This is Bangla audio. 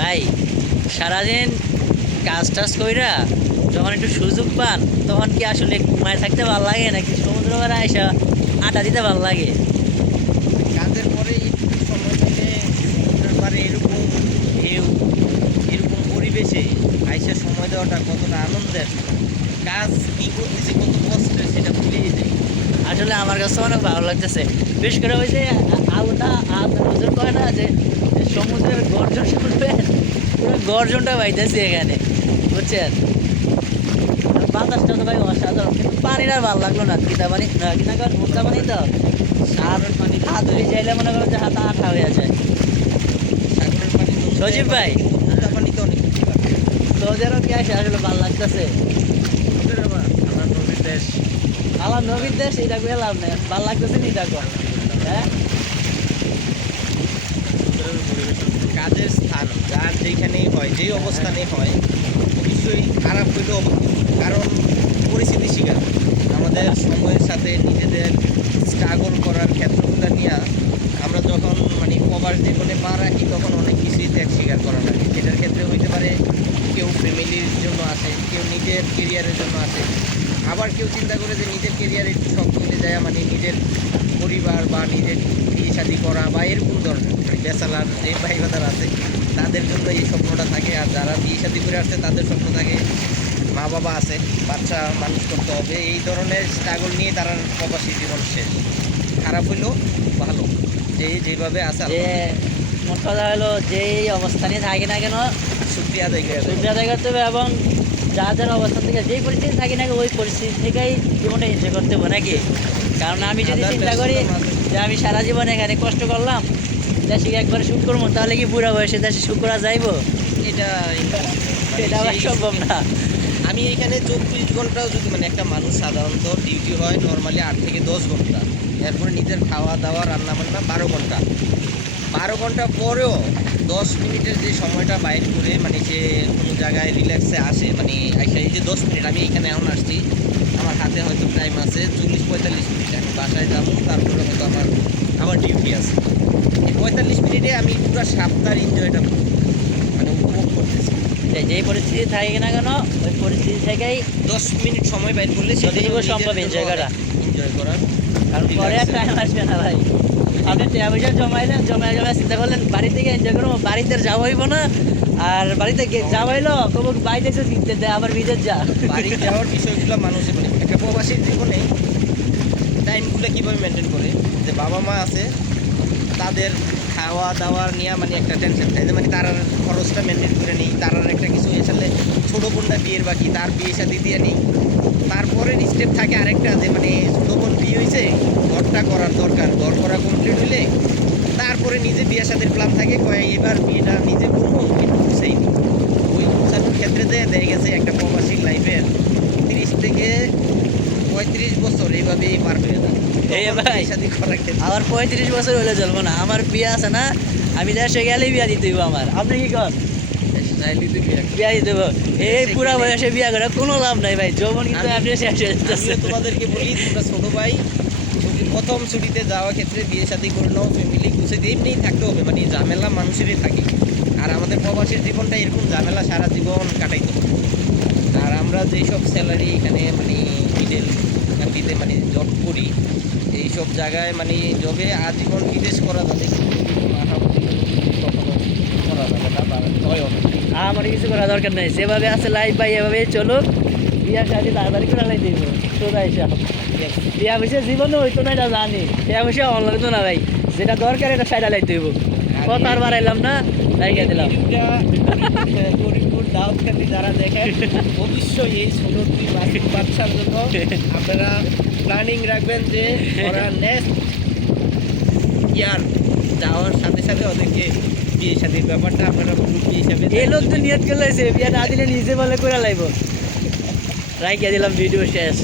ভাই সারাদিন কাজ টাজ কইরা যখন একটু সুযোগ পান তখন কি আসলে ঘুমায় থাকতে ভালো লাগে নাকি সমুদ্র পাড়ে আইসা আড্ডা দিতে ভালো লাগে? কাজের পরে একটু সময় পেলে সমুদ্রের পাড়ে এরকম ঢেউ, এরকম পরিবেশে আইসা সময় দেওয়াটা কতটা আনন্দের, কাজ কি করতেছি কত কষ্টের সেটা ভুলেই যাই। আসলে আমার কাছে অনেক ভালো লাগতেছে। বিশেষ করে ওই যে আউটা হুজুর কয় না যে যে সমুদ্রের গর্জন শুনবেন, পুরো গর্জনটা পাইতেছি এখানে, বুঝছেন? বাতাসটা তো ভাই অসাধারণ, কিন্তু পানির আর ভালো লাগলো না। কিতা পানি কিনা কর ভুট্টা পানি তো সাগরের পানি হাত ধরে যাইলে মনে করেন যে হাত আঠা হয়ে যায়। সাগরের পানি তো সজীব ভাই, কিন্তু মুক্তা পানি তো অনেক কিছু লাগে। সৌদি আরব কি আসে আসলে ভালো লাগতেছে? আমার নদীর দেশ। আমার নবীর দেশ, এটা করে লাভ নেই, ভালো লাগতেছে নি এটা কর। হ্যাঁ, কাজের স্থান যার যেখানেই হয়, যেই অবস্থানেই হয়, অবশ্যই খারাপ হইলেও ভালো। কারণ পরিস্থিতি শিকার আমাদের সময়ের সাথে নিজেদের স্ট্রাগল করার ক্ষেত্রগুলো নিয়ে আমরা যখন মানে প্রবাস জীবনে পা রাখি তখন অনেক কিছুই ত্যাগ স্বীকার করা লাগে। সেটার ক্ষেত্রে হইতে পারে কেউ ফ্যামিলির জন্য আসে, কেউ নিজের কেরিয়ারের জন্য আসে, আবার কেউ চিন্তা করে যে নিজের কেরিয়ারে একটু শক্ত হতে যায়, মানে নিজের পরিবার বা নিজের বিয়ে শাদী করা বা এরকম ধরনের ব্যাচেলার যে ভাই বাদার আছে তাদের জন্য এই স্বপ্নটা থাকে। আর যারা বিয়ে শাদী করে আসছে তাদের স্বপ্ন থাকে মা বাবা আছে, বাচ্চা মানুষ করতে হবে, এই ধরনের স্ট্রাগল নিয়ে তারা প্রবাসী জীবন শেষ। খারাপ হইলেও ভালো, যে যেভাবে আছে যে মোট কথা হলো যেই অবস্থানে থাকে না কেন শুক্রিয়া আদায় করে দেয়। সুবিধা আদায় করতে হবে, এবং যার যার অবস্থান থেকে যেই পরিস্থিতি থাকি না ওই পরিস্থিতি থেকেই জীবনটা এনজয় করতে হবে নাকি? কারণ আমি যদি চিন্তা করি যে আমি সারা জীবন এখানে কষ্ট করলাম, দেশে একবার শুট করবো, তাহলে কি বুড়া বয়সে দেশে শুট করা যাইবো? এটা এটা আবার সম্ভব না। আমি এখানে 24 ঘন্টাও যদি মানে একটা মানুষ সাধারণত ডিউটি হয় নর্মালি 8 থেকে 10 ঘন্টা, এরপরে নিজের খাওয়া দাওয়া রান্না বান্না 12 ঘন্টা। 12 ঘন্টা পরেও 10 মিনিটের যে সময়টা বাইর করে মানে যে কোনো জায়গায় রিল্যাক্সে আসে, মানে এই যে 10 মিনিট আমি এখানে এখন আসছি, আমার হাতে হয়তো টাইম আছে 40-45 মিনিট, আমি বাসায় যাবো, তারপরে হয়তো আমার ডিউটি আছে। এই 45 মিনিটে আমি পুরো সপ্তাহ এনজয়টা মানে উপভোগ করতেছি। যেই পরিস্থিতি থাকে না কেন ওই পরিস্থিতি থেকেই 10 মিনিট সময় বাইর করলে যতটুকু সম্ভব এনজয় করা, এনজয় করার। কারণ পরে আর টাইম আসবে না ভাই। আপনি টাকা পয়সা জমাইলেন, জমায় চিন্তা করলেন বাড়ি থেকে এনজয় করবো, বাড়িতে যাওয়া হইব না। আর বাড়িতে যাওয়া হইলো কবক বাইরে এসে দিতে দেয়, আবার বিদেশ যা। বাড়ি যাওয়ার বিষয়গুলো মানুষের মানে একটা প্রবাসীর জীবনে টাইমগুলো কীভাবে মেনটেন করে, যে বাবা মা আছে তাদের খাওয়া দাওয়ার নিয়ে মানে একটা টেনশন থাকে, যে মানে তার খরচটা মেনটেন করে নিই, তার একটা কিছু আসলে ছোটো বোনটা বিয়ের বাকি, তার বিয়ে শাদি দিয়ে নিই। তারপরে স্টেপ থাকে আরেকটা, যে মানে ছোটো বোন বিয়ে হয়েছে, ঘরটা করার দরকার, ঘর করা কমপ্লিট হইলে তারপরে নিজে বিয়ে শাদির প্ল্যান থাকে, কয় এবার বিয়েটা নিজে করবো, কিন্তু সেই ওই উৎসাহের ক্ষেত্রে দেখা গেছে একটা প্রবাসীর লাইফের 30 থেকে 35 বছর এইভাবেই পার হয়ে যায় এই ভাই শাদি করার ক্ষেত্রে। আমার 35 বছর হলে চলবো না, আমার বিয়ে আছে না, আমি দেশে গেলেই বিয়া দিতে হইব আমার। আপনি কি কর? বিয়া দিতে হইব। এই পুরা বয়সে বিয়া করে কোনো লাভ নাই ভাই, যৌবন কিন্তু আপনি শেষ হয়ে যাচ্ছে। তোমাদেরকে বলি, তোমরা ছোটো ভাই প্রথম ছুটিতে যাওয়ার ক্ষেত্রে বিয়ে শাদী করে নাও, ফ্যামিলি গুছিয়ে এমনিই থাকতে হবে, মানে ঝামেলা মানুষেরই থাকে। আর আমাদের প্রবাসীর জীবনটা এরকম ঝামেলা সারা জীবন কাটাইতে হবে। আর আমরা যেসব স্যালারি এখানে মানে মিডল কান্ট্রিতে মানে জব করি, এইসব জায়গায় মানে জবে আজীবন বিদেশ করা যাবে, কিন্তু কখনো করা যাবে না বা হয়ও না। আমার কিছু করা দরকার নেই, যেভাবে আছে লাইফ ভাই এভাবেই চলো। বিয়া শাদি তাড়াতাড়ি করে লাই দিব, সোজা হিসাব। বিয়া পয়সা জীবনে হইতো না এটা জানি, বিয়া পয়সা অন লাগতো না ভাই, যেটা দরকার এটা সাইডা লাইতে হইব। কথা আর বাড়াইলাম না, লাইকা দিলাম। গরিবপুর দাউদকান্দি যারা দেখেন, অবশ্যই এই ছোট দুই বাচ্চার জন্য আপনারা প্ল্যানিং রাখবেন যে ওরা নেক্সট ইয়ার যাওয়ার সাথে সাথে ওদেরকে বিয়ে শাদীর ব্যাপারটা আপনারা মুরব্বী হিসাবে এই লোক তো নিয়ত করে লাইছে, বিয়া না দিলে নিজে বলে করে লাইব। রাইকা দিলাম, ভিডিও শেষ।